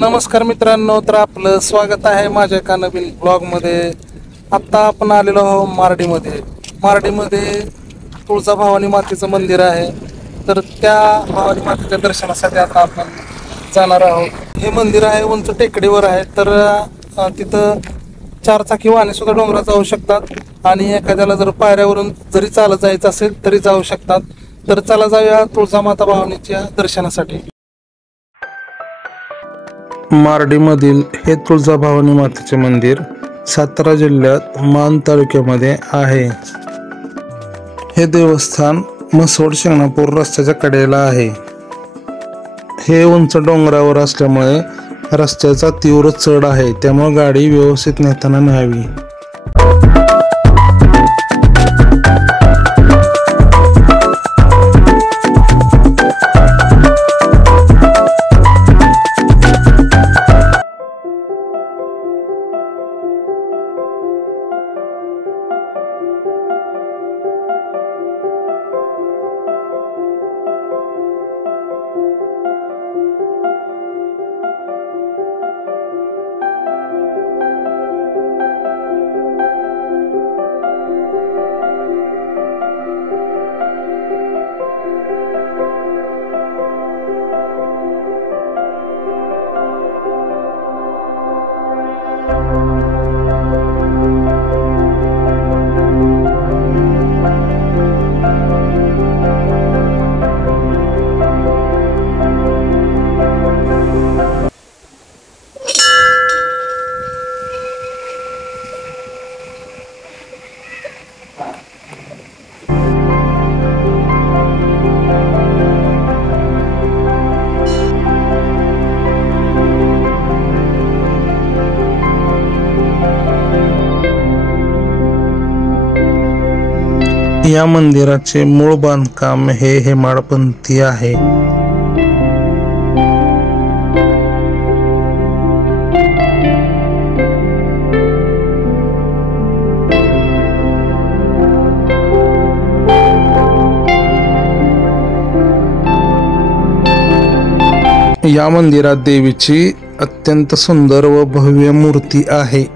नमस्कार मित्रांनो, तर आपलं स्वागत आहे माझ्या एका नवीन ब्लॉगमध्ये. आत्ता आपण आलेलो आहोत मार्डीमध्ये तुळजाभवानी मातेचं मंदिर आहे. तर त्या भवानी मातेच्या दर्शनासाठी आता आपण जाणार आहोत. हे मंदिर आहे उंच टेकडीवर आहे, तर तिथं चारचाकी वाहने सुद्धा डोंगरात जाऊ शकतात आणि एखाद्याला जर पायऱ्यावरून जरी चालत जायचं असेल तरी जाऊ शकतात. तर चला जाऊया तुळजामाता भवानीच्या दर्शनासाठी. मार्डीमधील हे तुळजाभवानी मातेचे मंदिर सातारा जिल्ह्यात मान तालुक्यामध्ये आहे. हे देवस्थान म्हसवड शिंगणापूर रस्त्याच्या कडेला आहे. हे उंच डोंगरावर असल्यामुळे रस्त्याचा तीव्र चढ आहे, त्यामुळे गाडी व्यवस्थित नेताना न्यावी. या मंदिराचे मूळ बांधकाम हे हेमाडपंथी आहे. या मंदिरात देवीची अत्यंत सुंदर व भव्य मूर्ती आहे.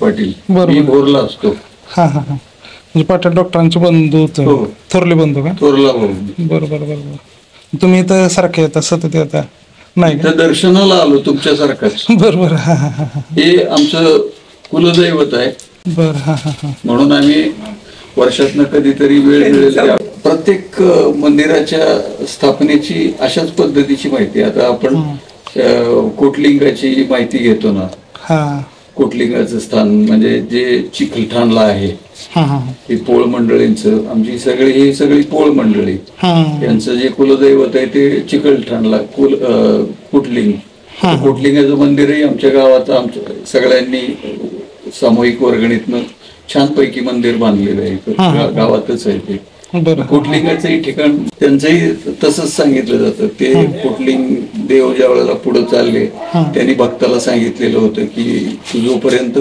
पाटील भोरला असतो. हा हा हा म्हणजे पाटील डॉक्टरांचे बंधू, थोरले बंधू का? थोरला. बरोबर. तुम्ही इथं सारखे येता, सतत येता? नाही का? दर्शनाला आलो तुमच्यासारखंच. बरोबर. हे आमचं कुलदैवत आहे. बर. हा. म्हणून आम्ही वर्षातनं कधीतरी वेळ मिळेल प्रत्येक मंदिराच्या स्थापनेची अशाच पद्धतीची माहिती. आता आपण कोटलिंगाची माहिती घेतो ना. कोटलिंगाचं स्थान म्हणजे जे चिखलठाणला आहे, हे पोळ मंडळींचं, आमची ही सगळी पोळ मंडळी यांचं जे कुलदैवत आहे ते चिखलठाणला कोटलिंग. कोटलिंगाचं मंदिरही आमच्या गावात आमच्या सगळ्यांनी सामूहिक वर्गणीतनं छानपैकी मंदिर बांधलेलं आहे. गावातच आहे ते. कोटलिंगाचंही ठिकाण त्यांचंही तसंच सांगितलं जातं. ते कोटलिंग देव ज्या वेळेला पुढे चालले त्यांनी भक्ताला सांगितलेलं होतं की तू जोपर्यंत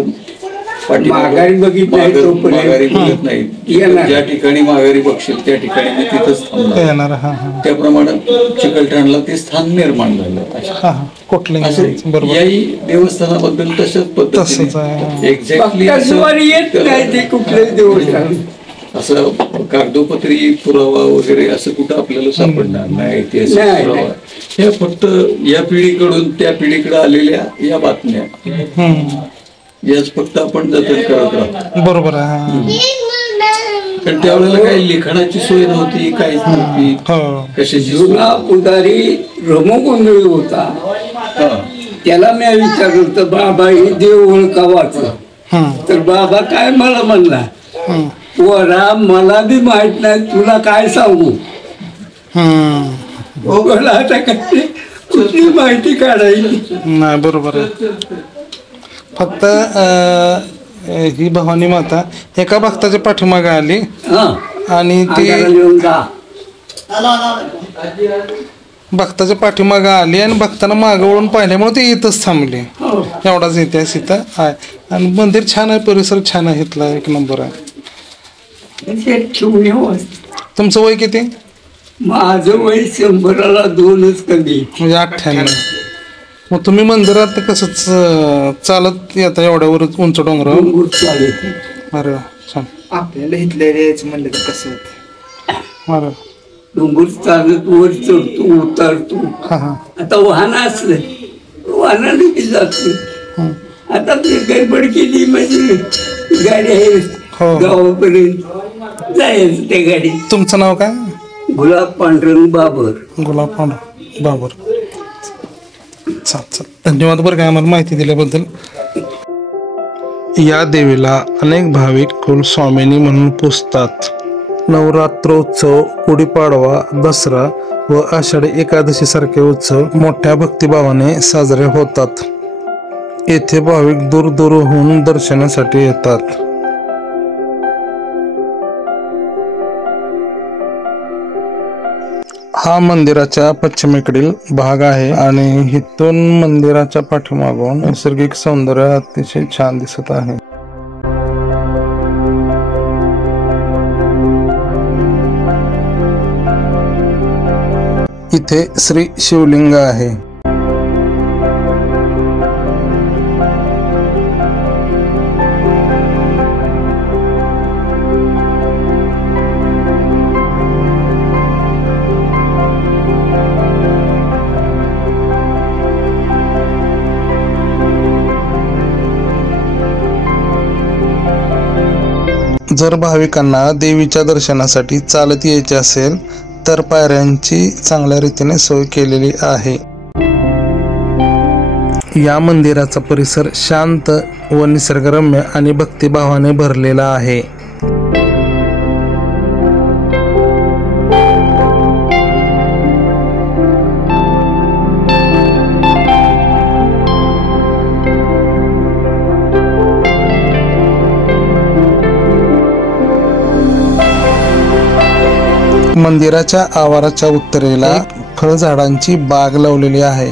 माघारी बघत नाही, ज्या ठिकाणी माघारी बघशील त्या ठिकाणी मी तिथंच थांबणार. त्याप्रमाणे चिखलठाणला ते स्थान निर्माण झालं. याही देवस्थानाबद्दल तशाच पद्धतीने एक्झॅक्टली असं कागदोपत्री पुरावा वगैरे असं कुठं आपल्याला सापडणार नाही. ऐतिहासिक पुरावा ह्या फक्त या पिढीकडून त्या पिढीकडे आलेल्या या बातम्या, याच फक्त आपण जतन करत राहतो. बरोबर. कारण त्यावेळेला काही लिखाणाची सोय नव्हती, काहीच नव्हती. कशाची जुना पुजारी रमो गोंधळी होता, त्याला मी विचारलं होतं बाबा हे देव ओळखावाचं. तर बाबा काय मला म्हणला, वरा मला बी माहित नाही, तुला काय सांगू. आता काय कुठली माहिती काढायची नाही. बरोबर आहे. फक्त ही भवानी माता एका भक्ताच्या पाठीमागे आली आणि ती भक्ताच्या पाठीमागं आली आणि भक्तांना मागं वळून पाहिल्यामुळे ते इथंच थांबले. हो. एवढाच इतिहास इथं आहे. आणि मंदिर छान आहे, परिसर छान आहे, इथला एक नंबर आहे. तुमचं वय किती? माझं वय 100ला 2च कमी. म्हणजे 98. मग तुम्ही मंदिरात कसं चालत येता एवढ्यावर उंच डोंगरावर? डोंगर चालत. अरे वा, छान. आपल्याला इथल्या यायचं म्हणलं तर कसं होतं. अरे डोंगर चालत वर चढतो उतरतो. हां हां आता वाहन असलं वाहनाने बी जातो. आता आपली गडबड केली म्हणजे गाडी आहे हो. गावापर्यंत जायचं त्या गाडीत. तुमचं नाव काय? गुलाब पांढरंग बाबर. गुलाब पांढर बाबर. चाल धन्यवाद बरं काय आम्हाला माहिती दिल्याबद्दल. या देवीला अनेक भाविक कुलस्वामिनी म्हणून पूजतात. नवरात्रोत्सव, गुढीपाडवा, दसरा व आषाढी एकादशी सारखे उत्सव मोठ्या भक्तिभावाने साजरे होतात. येथे भाविक दूरदूरहून दर्शनासाठी येतात. हा मंदिराच्या पश्चिमेकडील भाग आहे आणि इथून मंदिराच्या पाठीमागून नैसर्गिक सौंदर्य अतिशय छान दिसत आहे. इथे श्री शिवलिंग आहे. जर भाविकांना देवीच्या दर्शनासाठी चालत यायचे असेल तर पायऱ्यांची चांगल्या रीतीने सोय केलेली आहे. या मंदिराचा परिसर शांत व निसर्गरम्य आणि भक्तिभावाने भरलेला आहे. मंदिराच्या आवाराच्या उत्तरेला फळझाडांची बाग लावलेली आहे.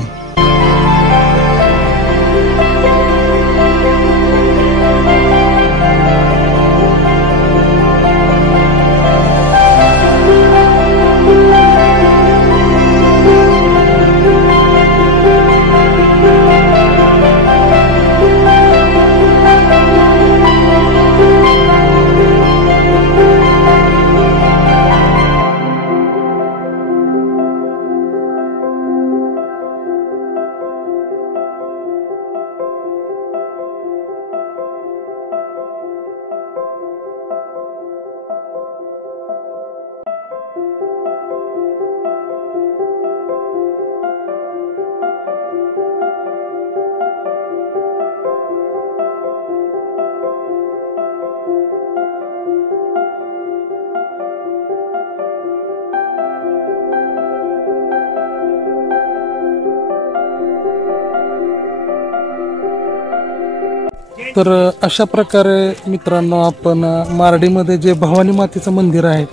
तर अशा प्रकारे मित्रांनो आपण मारडीमध्ये जे भवानी मातेचं मंदिर आहे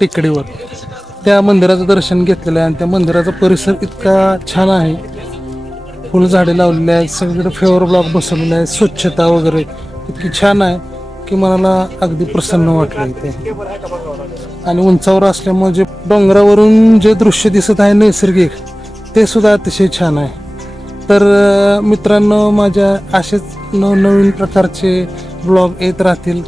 टेकडीवर, त्या मंदिराचं दर्शन घेतलेलं आहे. आणि त्या मंदिराचा परिसर इतका छान आहे. फुलझाडे लावलेली आहेत, सगळीकडे फ्लेवर ब्लॉक बसवलेले आहे, स्वच्छता वगैरे इतकी छान आहे की मनाला अगदी प्रसन्न वाटलं इथे. आणि उंचावर असल्यामुळे जे डोंगरावरून जे दृश्य दिसत आहे नैसर्गिक, ते सुद्धा अतिशय छान आहे. तर मित्रांनो, माझ्या असेच नवनवीन प्रकारचे ब्लॉग येत राहतील.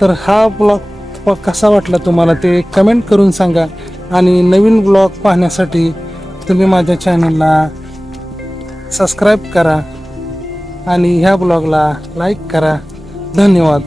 तर हा ब्लॉग कसा वाटला तुम्हाला ते कमेंट करून सांगा. आणि नवीन ब्लॉग पाहण्यासाठी तुम्ही माझ्या चॅनलला सबस्क्राईब करा आणि ह्या ब्लॉगला लाईक करा. धन्यवाद.